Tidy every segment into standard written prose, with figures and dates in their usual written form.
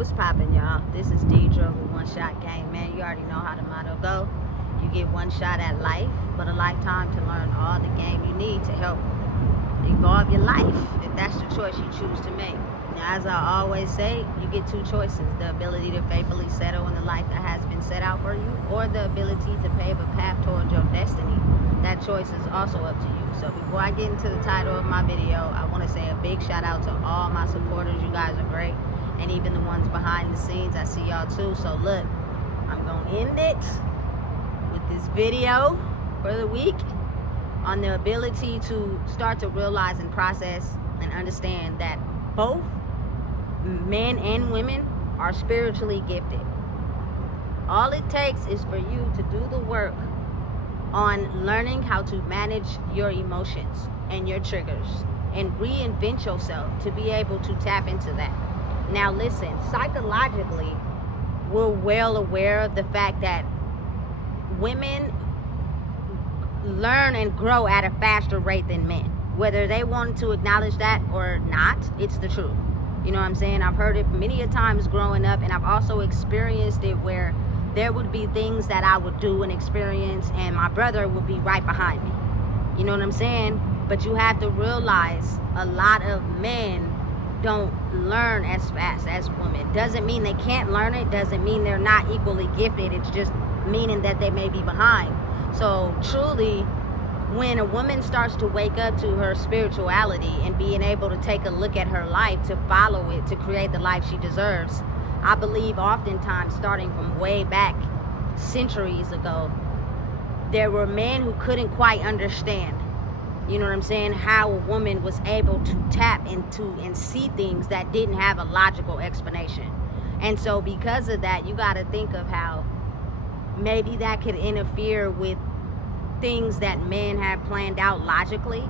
What's poppin', y'all? This is Deidre with One Shot Game. Man, you already know how the motto go. You get one shot at life, but a lifetime to learn all the game you need to help evolve your life, if that's the choice you choose to make. Now, as I always say, you get two choices: the ability to faithfully settle in the life that has been set out for you, or the ability to pave a path towards your destiny. That choice is also up to you. So before I get into the title of my video, I want to say a big shout out to all my supporters. You guys are great. And even the ones behind the scenes, I see y'all too. So look, I'm going to end it with this video for the week on the ability to start to realize and process and understand that both men and women are spiritually gifted. All it takes is for you to do the work on learning how to manage your emotions and your triggers and reinvent yourself to be able to tap into that. Now listen, psychologically, we're well aware of the fact that women learn and grow at a faster rate than men. Whether they want to acknowledge that or not, it's the truth. You know what I'm saying? I've heard it many a times growing up, and I've also experienced it where there would be things that I would do and experience, and my brother would be right behind me. You know what I'm saying? But you have to realize a lot of men don't learn as fast as women. Doesn't mean they can't learn it, doesn't mean they're not equally gifted. It's just meaning that they may be behind. So truly, when a woman starts to wake up to her spirituality and being able to take a look at her life, to follow it, to create the life she deserves, I believe oftentimes, starting from way back centuries ago, there were men who couldn't quite understand, you know what I'm saying, how a woman was able to tap into and see things that didn't have a logical explanation. And so because of that, you got to think of how maybe that could interfere with things that men have planned out logically,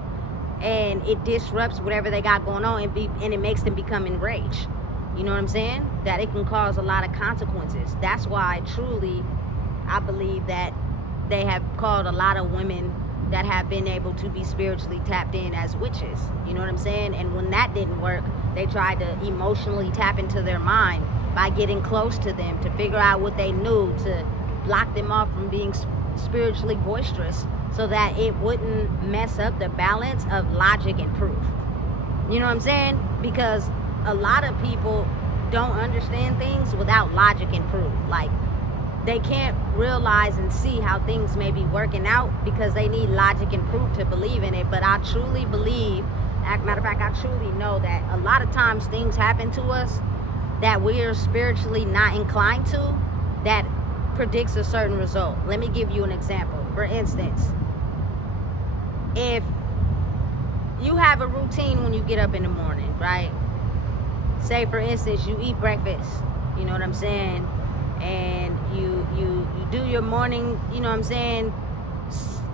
and it disrupts whatever they got going on, and it makes them become enraged. You know what I'm saying? That it can cause a lot of consequences. That's why truly I believe that they have called a lot of women that have been able to be spiritually tapped in as witches. You know what I'm saying? And when that didn't work, they tried to emotionally tap into their mind by getting close to them to figure out what they knew, to block them off from being spiritually boisterous, so that it wouldn't mess up the balance of logic and proof. You know what I'm saying? Because a lot of people don't understand things without logic and proof. Like, they can't realize and see how things may be working out because they need logic and proof to believe in it. But I truly believe, matter of fact, I truly know that a lot of times things happen to us that we're spiritually not inclined to, that predicts a certain result. Let me give you an example. For instance, if you have a routine when you get up in the morning, right? Say for instance, you eat breakfast, you know what I'm saying, and you do your morning, you know what I'm saying,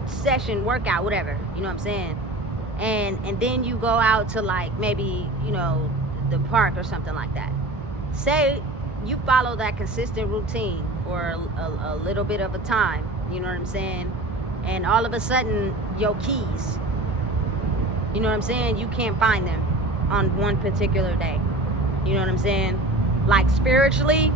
session, workout, whatever, you know what I'm saying, and then you go out to, like, maybe, you know, the park or something like that. Say you follow that consistent routine for a little bit of a time, you know what I'm saying, and all of a sudden your keys, you know what I'm saying, you can't find them on one particular day. You know what I'm saying? Like, spiritually,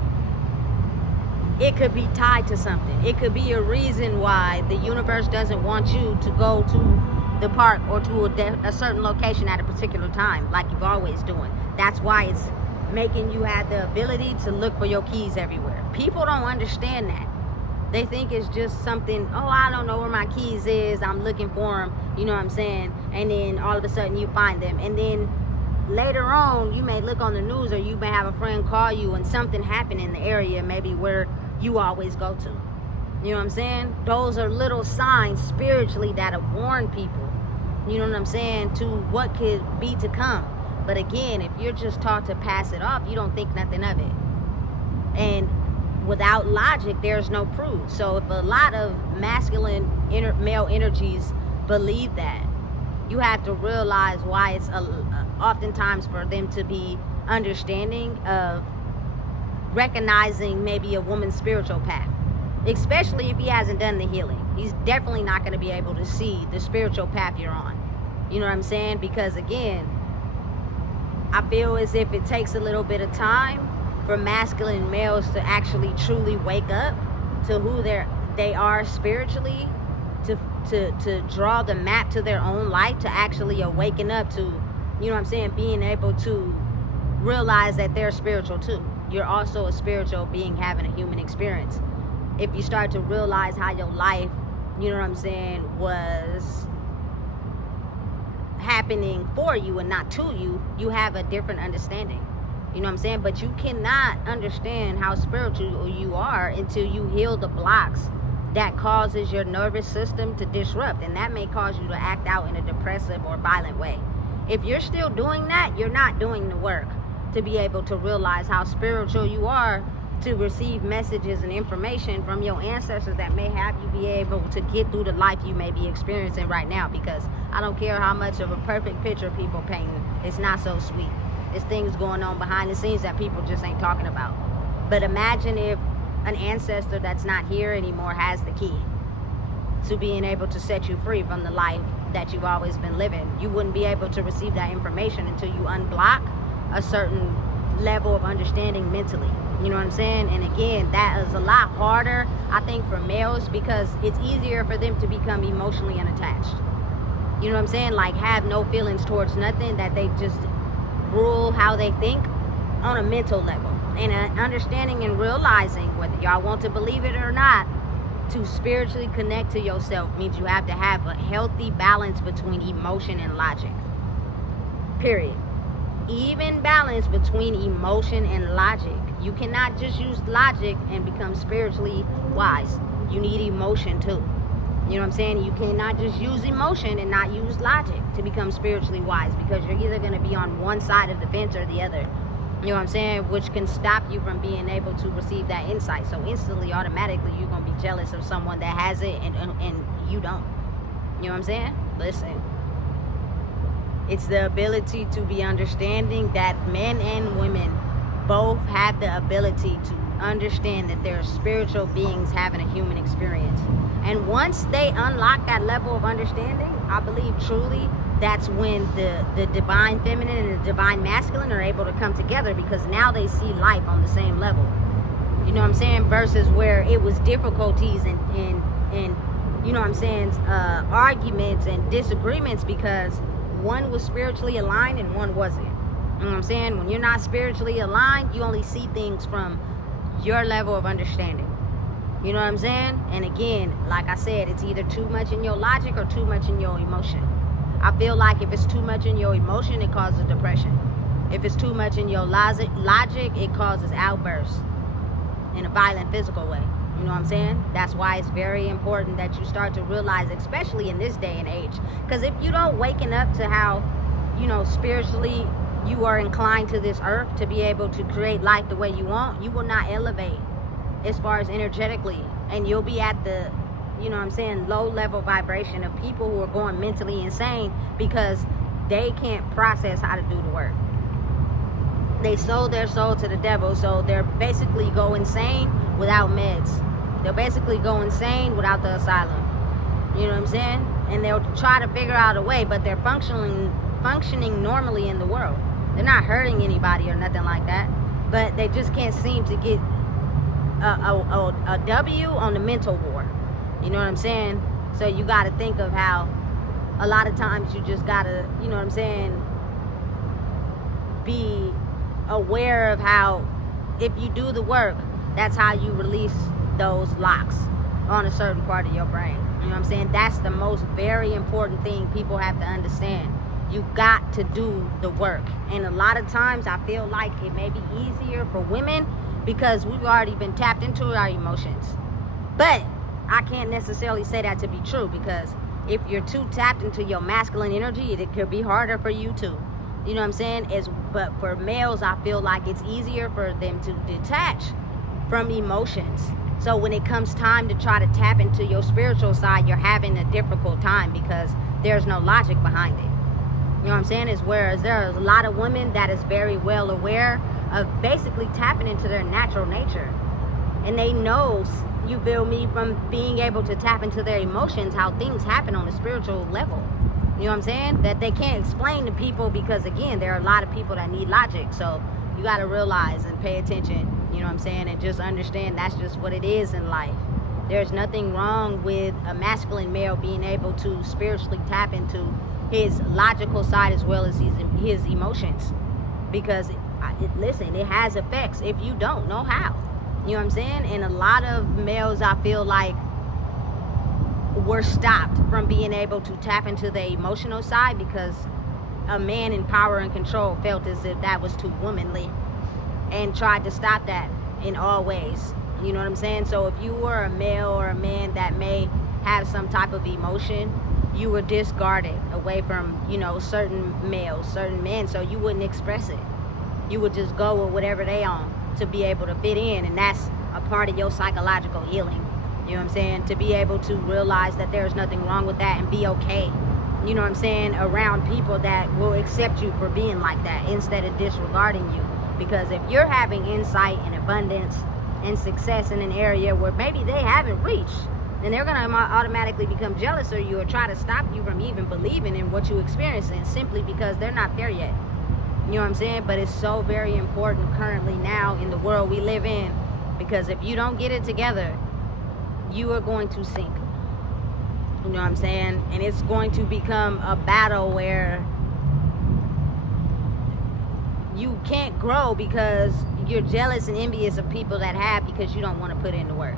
it could be tied to something. It could be a reason why the universe doesn't want you to go to the park or to a certain location at a particular time, like you've always doing. That's why it's making you have the ability to look for your keys everywhere. People don't understand that. They think it's just something, oh, I don't know where my keys is, I'm looking for them, you know what I'm saying? And then all of a sudden you find them. And then later on, you may look on the news, or you may have a friend call you and something happened in the area, maybe where you always go to. You know what I'm saying? Those are little signs spiritually that have warned people, you know what I'm saying, to what could be to come. But again, if you're just taught to pass it off, you don't think nothing of it. And without logic, there's no proof. So if a lot of masculine male energies believe that, you have to realize why it's oftentimes for them to be understanding of recognizing maybe a woman's spiritual path, especially if he hasn't done the healing. He's definitely not going to be able to see the spiritual path you're on. You know what I'm saying? Because again, I feel as if it takes a little bit of time for masculine males to actually truly wake up to who they are spiritually, to draw the map to their own life, to actually awaken up to, you know what I'm saying, being able to realize that they're spiritual too. You're also a spiritual being having a human experience. If you start to realize how your life, you know what I'm saying, was happening for you and not to you, you have a different understanding. You know what I'm saying? But you cannot understand how spiritual you are until you heal the blocks that causes your nervous system to disrupt, and that may cause you to act out in a depressive or violent way. If you're still doing that, you're not doing the work to be able to realize how spiritual you are, to receive messages and information from your ancestors that may have you be able to get through the life you may be experiencing right now. Because I don't care how much of a perfect picture people paint, it's not so sweet. There's things going on behind the scenes that people just ain't talking about. But imagine if an ancestor that's not here anymore has the key to being able to set you free from the life that you've always been living. You wouldn't be able to receive that information until you unblock a certain level of understanding mentally. You know what I'm saying? And again, that is a lot harder, I think, for males, because it's easier for them to become emotionally unattached. You know what I'm saying? Like, have no feelings towards nothing, that they just rule how they think on a mental level. And understanding and realizing, whether y'all want to believe it or not, to spiritually connect to yourself means you have to have a healthy balance between emotion and logic. Period. Even balance between emotion and logic. You cannot just use logic and become spiritually wise. You need emotion too. You know what I'm saying? You cannot just use emotion and not use logic to become spiritually wise, because you're either going to be on one side of the fence or the other. You know what I'm saying? Which can stop you from being able to receive that insight. So instantly, automatically, you're going to be jealous of someone that has it and you don't. You know what I'm saying? Listen. It's the ability to be understanding that men and women both have the ability to understand that they're spiritual beings having a human experience. And once they unlock that level of understanding, I believe truly that's when the divine feminine and the divine masculine are able to come together, because now they see life on the same level. You know what I'm saying? Versus where it was difficulties and you know what I'm saying, arguments and disagreements because one was spiritually aligned and one wasn't. You know what I'm saying? When you're not spiritually aligned, you only see things from your level of understanding. You know what I'm saying? And again, like I said, it's either too much in your logic or too much in your emotion. I feel like if it's too much in your emotion, it causes depression. If it's too much in your logic, it causes outbursts in a violent, physical way. You know what I'm saying? That's why it's very important that you start to realize, especially in this day and age, because if you don't waken up to how, you know, spiritually you are inclined to this earth to be able to create life the way you want, you will not elevate as far as energetically, and you'll be at the, you know what I'm saying, low level vibration of people who are going mentally insane because they can't process how to do the work. They sold their soul to the devil, so they're basically go insane without meds. They'll basically go insane without the asylum. You know what I'm saying? And they'll try to figure out a way, but they're functioning normally in the world. They're not hurting anybody or nothing like that, but they just can't seem to get a W on the mental war. You know what I'm saying? So you got to think of how a lot of times you just got to, you know what I'm saying, be aware of how if you do the work, that's how you release those locks on a certain part of your brain. You know what I'm saying? That's the most very important thing people have to understand. You got to do the work. And a lot of times I feel like it may be easier for women because we've already been tapped into our emotions. But I can't necessarily say that to be true, because if you're too tapped into your masculine energy, it could be harder for you too. You know what I'm saying? But for males, I feel like it's easier for them to detach from emotions. So when it comes time to try to tap into your spiritual side, you're having a difficult time because there's no logic behind it. You know what I'm saying? Is whereas there are a lot of women that is very well aware of basically tapping into their natural nature. And they know, you feel me, from being able to tap into their emotions, how things happen on a spiritual level. You know what I'm saying? That they can't explain to people because, again, there are a lot of people that need logic. So, You got to realize and pay attention, you know what I'm saying, and just understand that's just what it is in life. There's nothing wrong with a masculine male being able to spiritually tap into his logical side as well as his emotions, because listen, it has effects if you don't know how, you know what I'm saying. And a lot of males, I feel like, were stopped from being able to tap into the emotional side because a man in power and control felt as if that was too womanly and tried to stop that in all ways, you know what I'm saying. So if you were a male or a man that may have some type of emotion, you were discarded away from, you know, certain males, certain men, so you wouldn't express it. You would just go with whatever they on to be able to fit in, and that's a part of your psychological healing, you know what I'm saying, to be able to realize that there's nothing wrong with that and be okay, you know what I'm saying, around people that will accept you for being like that instead of disregarding you. Because if you're having insight and abundance and success in an area where maybe they haven't reached, then they're going to automatically become jealous of you or try to stop you from even believing in what you're experiencing simply because they're not there yet. You know what I'm saying? But it's so very important currently now in the world we live in, because if you don't get it together, you are going to sink. You know what I'm saying? And it's going to become a battle where you can't grow because you're jealous and envious of people that have, because you don't want to put in the work.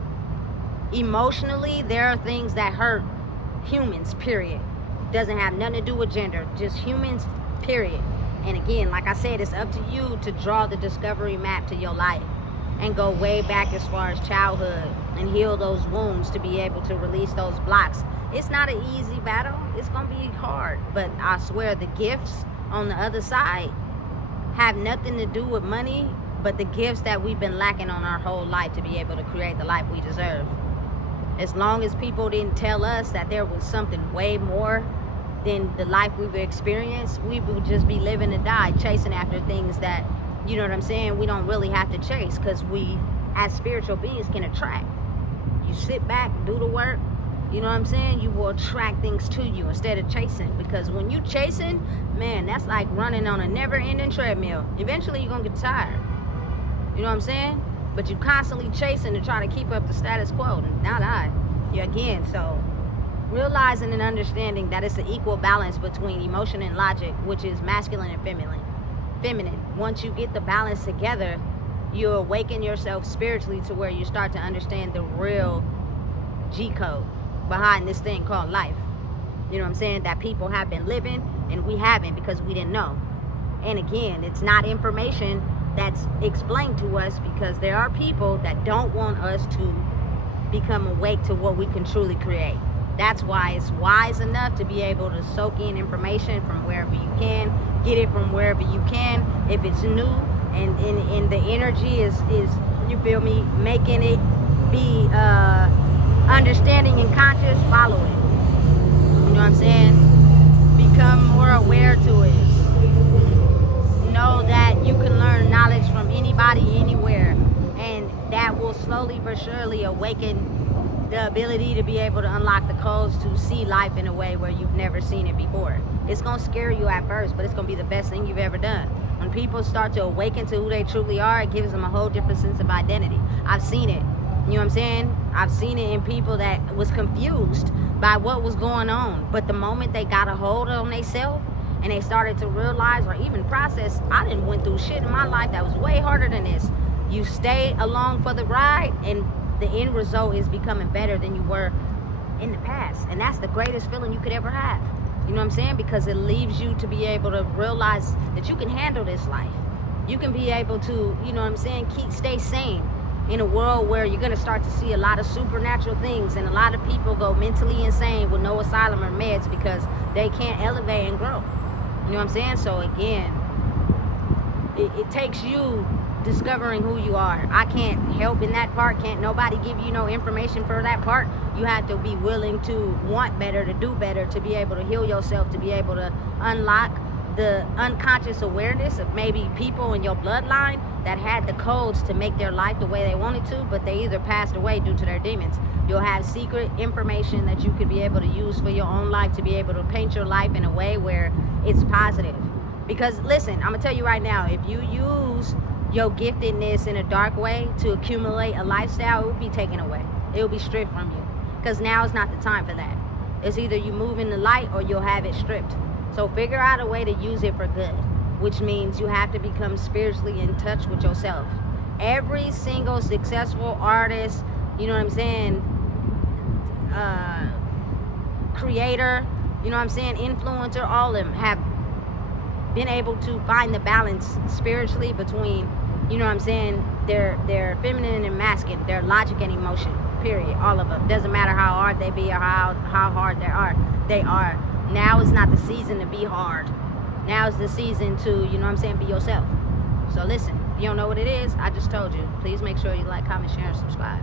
Emotionally, there are things that hurt humans, period. Doesn't have nothing to do with gender, just humans, period. And again, like I said, it's up to you to draw the discovery map to your life and go way back as far as childhood and heal those wounds to be able to release those blocks. It's not an easy battle. It's going to be hard. But I swear the gifts on the other side have nothing to do with money, but the gifts that we've been lacking on our whole life to be able to create the life we deserve. As long as people didn't tell us that there was something way more than the life we've experienced, we would just be living to die, chasing after things that, you know what I'm saying, we don't really have to chase, because we, as spiritual beings, can attract. You sit back, do the work, you know what I'm saying, you will attract things to you instead of chasing. Because when you chasing, man, that's like running on a never-ending treadmill. Eventually you're gonna get tired, you know what I'm saying. But you constantly chasing to try to keep up the status quo, and not you again. So realizing and understanding that it's an equal balance between emotion and logic, which is masculine and feminine. Once you get the balance together, you awaken yourself spiritually to where you start to understand the real G-code behind this thing called life. You know what I'm saying? That people have been living and we haven't, because we didn't know. And again, it's not information that's explained to us, because there are people that don't want us to become awake to what we can truly create. That's why it's wise enough to be able to soak in information from wherever you can, get it from wherever you can. If it's new and the energy is, you feel me, making it be understanding and conscious, follow it. You know what I'm saying? Become more aware to it. Know that you can learn knowledge from anybody, anywhere, and that will slowly but surely awaken the ability to be able to unlock the codes to see life in a way where you've never seen it before. It's going to scare you at first, but it's going to be the best thing you've ever done. When people start to awaken to who they truly are, it gives them a whole different sense of identity. I've seen it. You know what I'm saying? I've seen it in people that was confused by what was going on, but the moment they got a hold on themselves and they started to realize or even process, I done went through shit in my life that was way harder than this. You stay along for the ride, and the end result is becoming better than you were in the past. And that's the greatest feeling you could ever have. You know what I'm saying? Because it leaves you to be able to realize that you can handle this life. You can be able to, you know what I'm saying, stay sane in a world where you're going to start to see a lot of supernatural things, and a lot of people go mentally insane with no asylum or meds because they can't elevate and grow. You know what I'm saying? So again, it takes you discovering who you are. I can't help in that part. Can't nobody give you no information for that part. You have to be willing to want better, to do better, to be able to heal yourself, to be able to unlock the unconscious awareness of maybe people in your bloodline that had the codes to make their life the way they wanted to, but they either passed away due to their demons. You'll have secret information that you could be able to use for your own life to be able to paint your life in a way where it's positive. Because listen, I'm gonna tell you right now, if you use your giftedness in a dark way to accumulate a lifestyle, it will be taken away. It will be stripped from you. Because now is not the time for that. It's either you move in the light or you'll have it stripped. So figure out a way to use it for good, which means you have to become spiritually in touch with yourself. Every single successful artist, you know what I'm saying, creator, you know what I'm saying, influencer, all of them have been able to find the balance spiritually between, you know what I'm saying, their feminine and masculine, their logic and emotion, period. All of them. Doesn't matter how hard they be or how hard they are. Now is not the season to be hard. Now is the season to, you know what I'm saying, be yourself. So listen, if you don't know what it is, I just told you. Please make sure you like, comment, share, and subscribe.